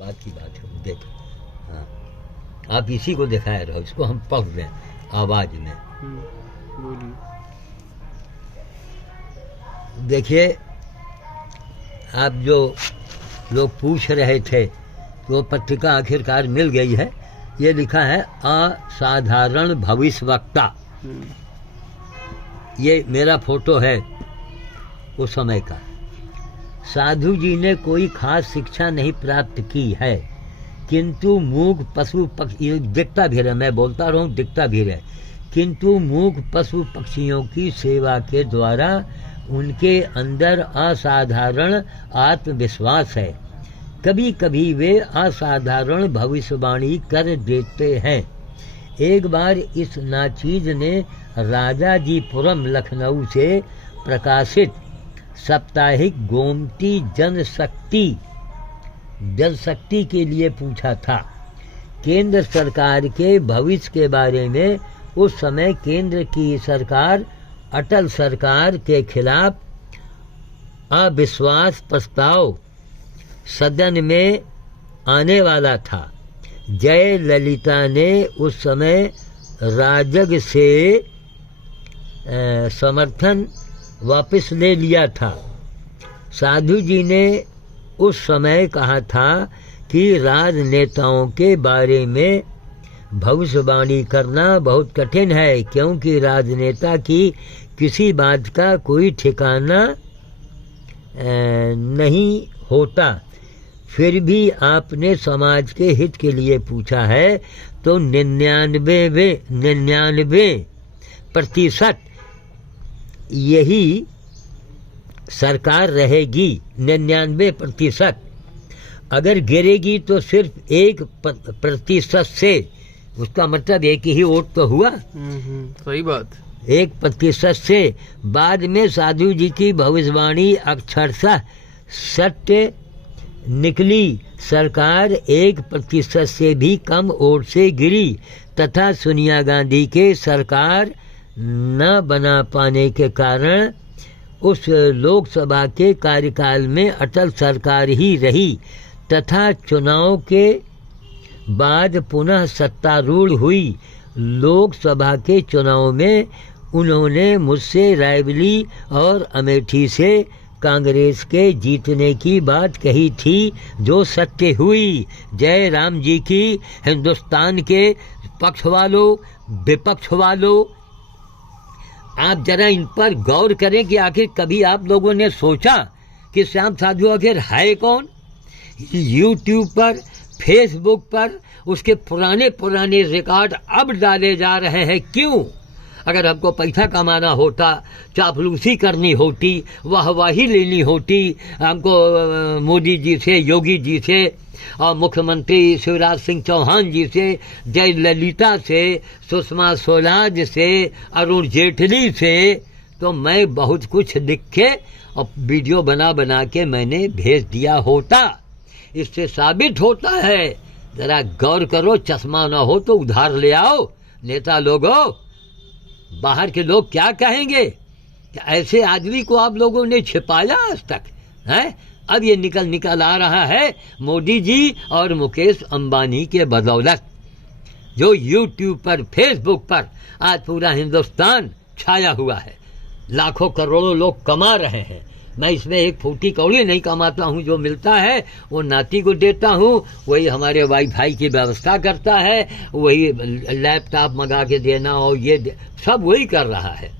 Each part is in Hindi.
बात की बात है, देख। हाँ, आप इसी को दिखाए रहो, इसको हम पढ़ रहे हैं आवाज में। बोलिए। देखिए, आप जो लोग पूछ रहे थे तो पत्रिका आखिरकार मिल गई है। ये लिखा है असाधारण भविष्यवक्ता। ये मेरा फोटो है उस समय का। साधु जी ने कोई खास शिक्षा नहीं प्राप्त की है, किंतु मूक पशु पक्षी, दिखता भी है, मैं बोलता रहूं दिखता भी है, किंतु मूक पशु पक्षियों की सेवा के द्वारा उनके अंदर असाधारण आत्मविश्वास है। कभी कभी वे असाधारण भविष्यवाणी कर देते हैं। एक बार इस नाचीज ने राजाजीपुरम लखनऊ से प्रकाशित साप्ताहिक गोमती जनशक्ति के लिए पूछा था। केंद्र सरकार के भविष्य के बारे में उस समय केंद्र की सरकार अटल सरकार के खिलाफ अविश्वास प्रस्ताव सदन में आने वाला था। जयललिता ने उस समय राजग से समर्थन वापस ले लिया था। साधु जी ने उस समय कहा था कि राजनेताओं के बारे में भविष्यवाणी करना बहुत कठिन है, क्योंकि राजनेता की किसी बात का कोई ठिकाना नहीं होता। फिर भी आपने समाज के हित के लिए पूछा है, तो 99% यही सरकार रहेगी। 99%। अगर गिरेगी तो सिर्फ 1% से, उसका मतलब एक ही वोट तो हुआ। सही बात। 1% से बाद में साधु जी की भविष्यवाणी अक्षरशः सत्य निकली। सरकार 1% से भी वोट वोट से गिरी तथा सोनिया गांधी के सरकार न बना पाने के कारण उस लोकसभा के कार्यकाल में अटल सरकार ही रही तथा चुनाव के बाद पुनः सत्तारूढ़ हुई। लोकसभा के चुनाव में उन्होंने मुझसे रायबरेली और अमेठी से कांग्रेस के जीतने की बात कही थी, जो सत्य हुई। जय राम जी की। हिंदुस्तान के पक्ष वालों, विपक्ष वालों, आप जरा इन पर गौर करें कि आखिर कभी आप लोगों ने सोचा कि श्याम साधु आखिर है कौन? यूट्यूब पर, फेसबुक पर उसके पुराने रिकॉर्ड अब डाले जा रहे हैं। क्यों? अगर हमको पैसा कमाना होता, चापलूसी करनी होती, वाहवाही लेनी होती, हमको मोदी जी से, योगी जी से और मुख्यमंत्री शिवराज सिंह चौहान जी से, जयललिता से, सुषमा स्वराज से, अरुण जेटली से, तो मैं बहुत कुछ लिख के और वीडियो बना के मैंने भेज दिया होता। इससे साबित होता है, जरा गौर करो, चश्मा ना हो तो उधार ले आओ। नेता लोगों, बाहर के लोग क्या कहेंगे कि ऐसे आदमी को आप लोगों ने छिपाया आज तक है? अब ये निकल आ रहा है मोदी जी और मुकेश अंबानी के बदौलत, जो यूट्यूब पर, फेसबुक पर आज पूरा हिंदुस्तान छाया हुआ है। लाखों करोड़ों लोग कमा रहे हैं। मैं इसमें एक फूटी कौड़ी नहीं कमाता हूँ। जो मिलता है वो नाती को देता हूँ, वही हमारे वाईफाई की व्यवस्था करता है, वही लैपटॉप मंगा के देना और ये सब वही कर रहा है।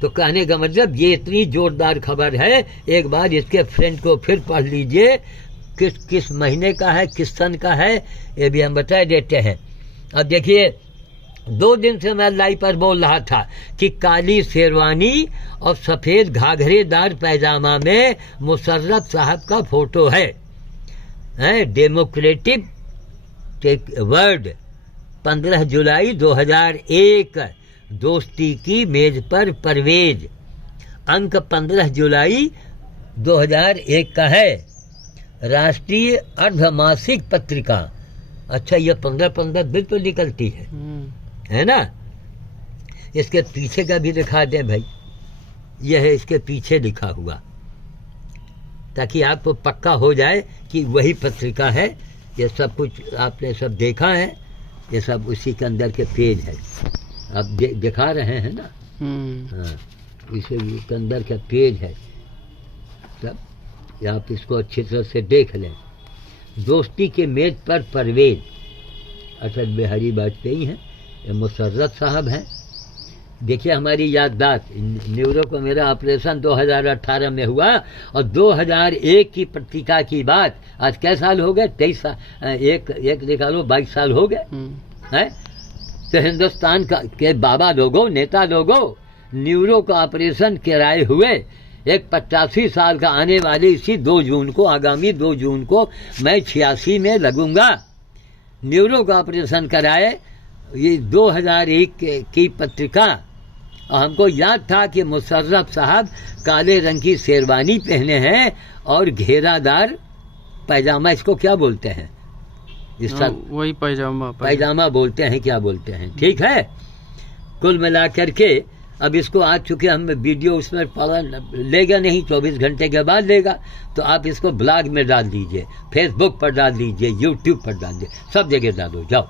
तो कहने का मतलब ये इतनी जोरदार खबर है, एक बार इसके फ्रेंड को फिर पढ़ लीजिए। किस महीने का है, किस सन का है, ये भी हम बता देते हैं। अब देखिए, 2 दिन से मैं लाइव पर बोल रहा था कि काली शेरवानी और सफ़ेद घाघरेदार पैजामा में मुशर्रफ साहब का फोटो है। डेमोक्रेटिक वर्ड 15 जुलाई 2001, दोस्ती की मेज पर परवेज, अंक 15 जुलाई 2001 का है। राष्ट्रीय अर्धमासिक पत्रिका। अच्छा, ये 15 दिन तो निकलती है ना? इसके पीछे का भी दिखा दें भाई, यह है इसके पीछे लिखा हुआ, ताकि आपको पक्का हो जाए कि वही पत्रिका है ये सब कुछ आपने सब देखा है, ये सब उसी के अंदर के पेज है, आप दिखा रहे हैं ना। हाँ, इसे के अंदर का पेज है सब, आप इसको अच्छी तरह से देख लें। दोस्ती के मेज पर परवेज अटल बिहारी वाजपेयी हैं, ये मुशर्रफ साहब हैं। देखिए हमारी याददाश्त, न्यूरो को मेरा ऑपरेशन 2018 में हुआ और 2001 की पत्रिका की बात, आज कै साल हो गए, 23 साल, एक निकालो 22 साल हो गए हैं। तो हिंदुस्तान के बाबा लोगों, नेता लोगों, न्यूरो का ऑपरेशन कराए हुए एक 85 साल का आने वाले इसी 2 जून को, आगामी 2 जून को मैं 86 में लगूंगा। न्यूरो का ऑपरेशन कराए, ये 2001 की पत्रिका, और हमको याद था कि मुशर्रफ साहब काले रंग की शेरवानी पहने हैं और घेरादार पैजामा, इसको क्या बोलते हैं, इसका वही पैजामा बोलते हैं, क्या बोलते हैं, ठीक है। कुल मिला करके अब इसको आज चुके हम वीडियो उसमें लेगा नहीं, 24 घंटे के बाद लेगा, तो आप इसको ब्लॉग में डाल दीजिए, फेसबुक पर डाल दीजिए, यूट्यूब पर डाल दीजिए, सब जगह डालो, जाओ।